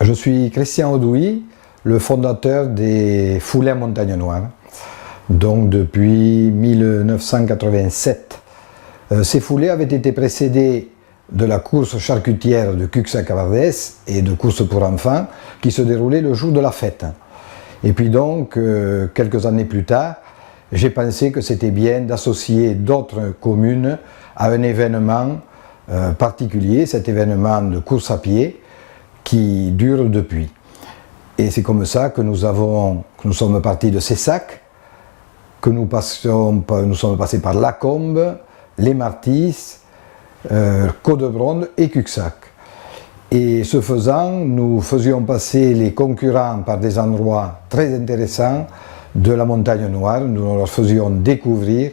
Je suis Christian Audouy, le fondateur des Foulées Montagne Noire, donc depuis 1987. Ces foulées avaient été précédées de la course charcutière de Cuxa-Cavardès et de courses pour enfants qui se déroulaient le jour de la fête. Et puis donc, quelques années plus tard, j'ai pensé que c'était bien d'associer d'autres communes à un événement particulier, cet événement de course à pied qui dure depuis. Et c'est comme ça que nous sommes partis de Cessac, que nous sommes passés par Lacombe, les Martis, Codebronde et Cuxac. Et ce faisant, nous faisions passer les concurrents par des endroits très intéressants de la Montagne Noire. Nous leur faisions découvrir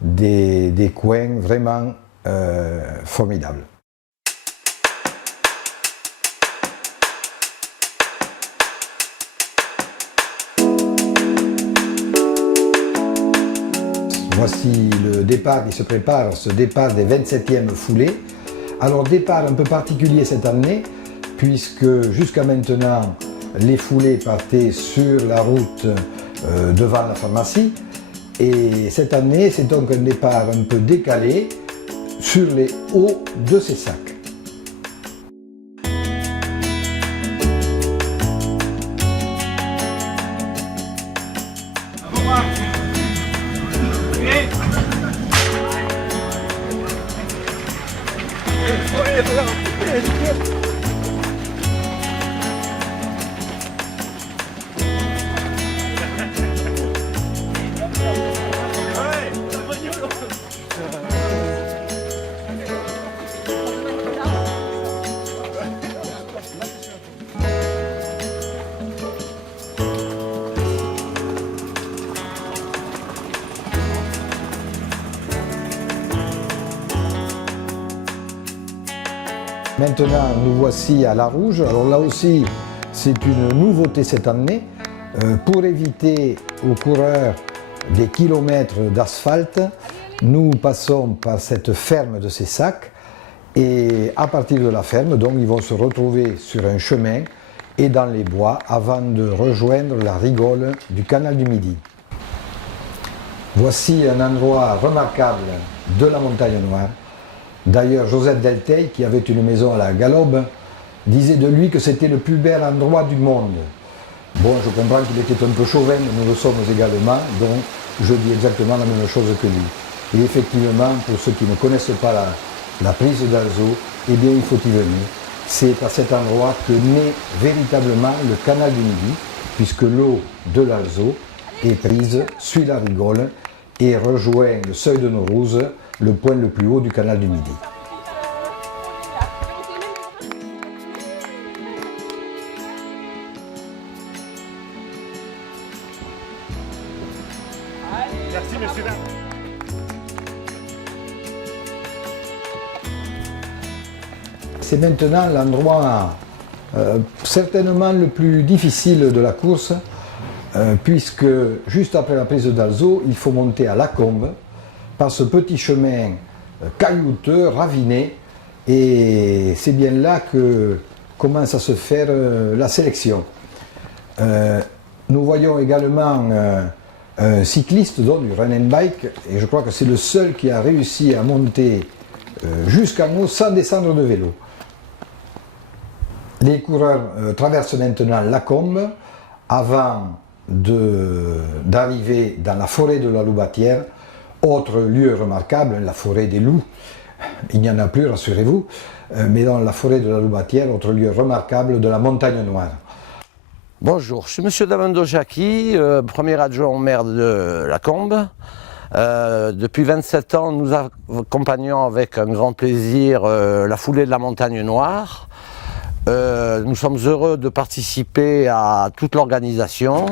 des coins vraiment formidables. Voici le départ qui se prépare, ce départ des 27e foulées. Alors départ un peu particulier cette année, puisque jusqu'à maintenant, les foulées partaient sur la route devant la pharmacie. Et cette année, c'est donc un départ un peu décalé sur les hauts de Cessac. Maintenant, nous voici à La Rouge. Alors là aussi, c'est une nouveauté cette année. Pour éviter aux coureurs des kilomètres d'asphalte, nous passons par cette ferme de Cessac. Et à partir de la ferme, donc, ils vont se retrouver sur un chemin et dans les bois avant de rejoindre la rigole du canal du Midi. Voici un endroit remarquable de la Montagne Noire. D'ailleurs, Joseph Delteil, qui avait une maison à la Galobe, disait de lui que c'était le plus bel endroit du monde. Bon, je comprends qu'il était un peu chauvin, nous le sommes également, donc je dis exactement la même chose que lui. Et effectivement, pour ceux qui ne connaissent pas la prise d'Alzot, eh bien il faut y venir. C'est à cet endroit que naît véritablement le canal du Midi, puisque l'eau de l'Alzot est prise, suit la rigole et rejoint le seuil de Naurouse, le point le plus haut du canal du Midi. Merci, messieurs, dames. C'est maintenant l'endroit certainement le plus difficile de la course, puisque juste après la prise d'Alzot, il faut monter à Lacombe, par ce petit chemin caillouteux, raviné, et c'est bien là que commence à se faire la sélection. Nous voyons également un cycliste donc, du run and bike, et je crois que c'est le seul qui a réussi à monter jusqu'en haut sans descendre de vélo. Les coureurs traversent maintenant Lacombe avant d'arriver dans la forêt de la Loubatière. Autre lieu remarquable, la forêt des loups, il n'y en a plus, rassurez-vous, mais dans la forêt de la Loubatière, autre lieu remarquable de la Montagne Noire. Bonjour, je suis M. Davando Jacqui, premier adjoint au maire de Lacombe. Depuis 27 ans, nous accompagnons avec un grand plaisir la foulée de la Montagne Noire. Nous sommes heureux de participer à toute l'organisation.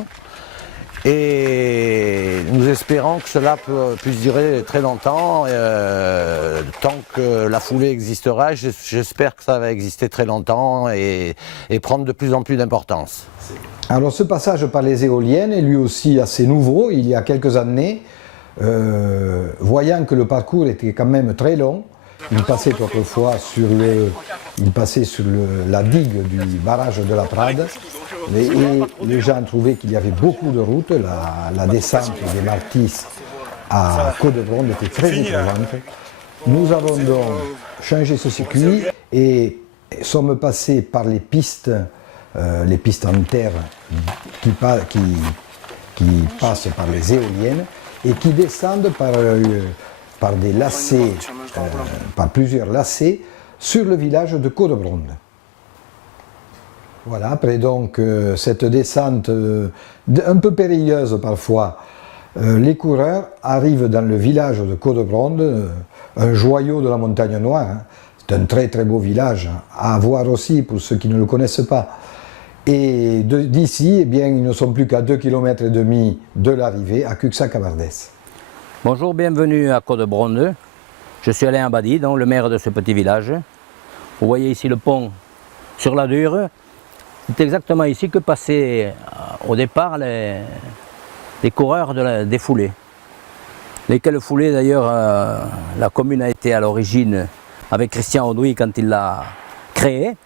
Et nous espérons que cela puisse durer très longtemps, tant que la foulée existera. J'espère que ça va exister très longtemps et prendre de plus en plus d'importance. Alors ce passage par les éoliennes est lui aussi assez nouveau, il y a quelques années. Voyant que le parcours était quand même très long, il passait autrefois sur Il passait sur la digue du barrage de la Prade et les gens trouvaient qu'il y avait beaucoup de routes. La descente des Martis à Codebronde était très éprouvante. Nous avons donc changé ce circuit et sommes passés par les pistes en terre qui passent par les éoliennes et qui descendent par des lacets, par plusieurs lacets sur le village de Codebronde. Voilà, après donc cette descente un peu périlleuse parfois, les coureurs arrivent dans le village de Codebronde, un joyau de la montagne noire. Hein. C'est un très très beau village à voir aussi pour ceux qui ne le connaissent pas. Et d'ici, eh bien, ils ne sont plus qu'à 2,5 km de l'arrivée à Cuxac-Cabardès. Bonjour, bienvenue à Codebronde. Je suis Alain Abadi, donc le maire de ce petit village. Vous voyez ici le pont sur la Dure. C'est exactement ici que passaient au départ les coureurs des foulées. Lesquels foulées d'ailleurs, la commune a été à l'origine avec Christian Audouy quand il l'a créé.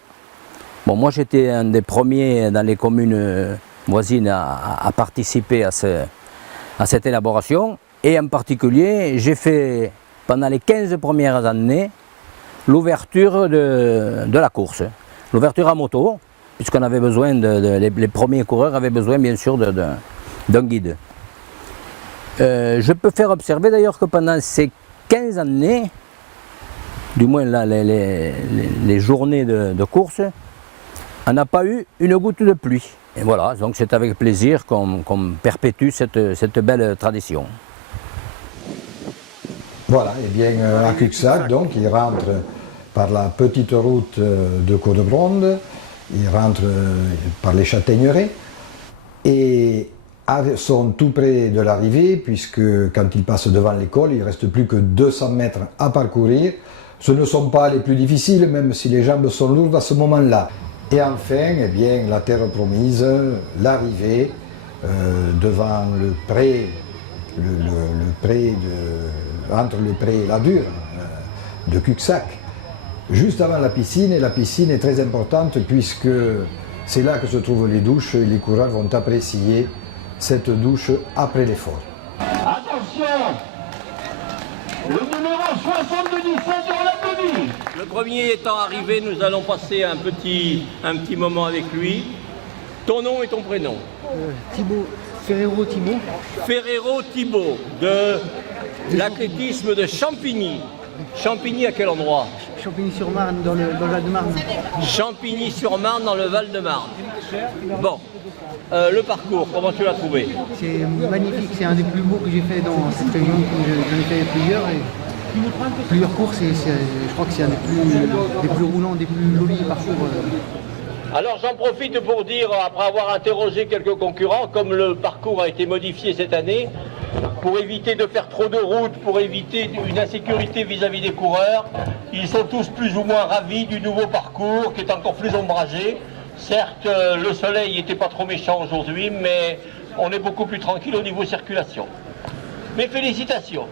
Bon, moi j'étais un des premiers dans les communes voisines à participer à cette élaboration. Et en particulier, j'ai fait pendant les 15 premières années l'ouverture de la course. L'ouverture à moto, puisqu'on avait besoin, les premiers coureurs avaient besoin bien sûr d'un guide. Je peux faire observer d'ailleurs que pendant ces 15 années, du moins là, les journées de course, on n'a pas eu une goutte de pluie. Et voilà, donc c'est avec plaisir qu'on perpétue cette belle tradition. Voilà, et bien à Cuxac, donc, il rentre par la petite route de Codebronde, il rentre par les Châtaigneraies et sont tout près de l'arrivée, puisque quand ils passent devant l'école, il ne reste plus que 200 mètres à parcourir. Ce ne sont pas les plus difficiles, même si les jambes sont lourdes à ce moment-là. Et enfin, eh bien, la terre promise, l'arrivée devant le pré, entre le pré et la Dure de Cuxac, juste avant la piscine. Et la piscine est très importante puisque c'est là que se trouvent les douches et les coureurs vont apprécier cette douche après l'effort. Attention, le numéro 77 sur la demi. Le premier étant arrivé, nous allons passer un petit moment avec lui. Ton nom et ton prénom? Thibaut, Ferrero Thibaut. Ferrero Thibaut, de l'athlétisme de Champigny. Champigny à quel endroit? Champigny-sur-Marne, dans le Val-de-Marne. Champigny-sur-Marne, dans le Val-de-Marne. Bon, le parcours, comment tu l'as trouvé? C'est magnifique, c'est un des plus beaux que j'ai fait dans cette région. J'en ai fait plusieurs courses et je crois que c'est un des plus roulants, des plus jolis parcours. Alors j'en profite pour dire, après avoir interrogé quelques concurrents, comme le parcours a été modifié cette année, pour éviter de faire trop de routes, pour éviter une insécurité vis-à-vis des coureurs, ils sont tous plus ou moins ravis du nouveau parcours qui est encore plus ombragé. Certes, le soleil n'était pas trop méchant aujourd'hui, mais on est beaucoup plus tranquille au niveau circulation. Mes félicitations.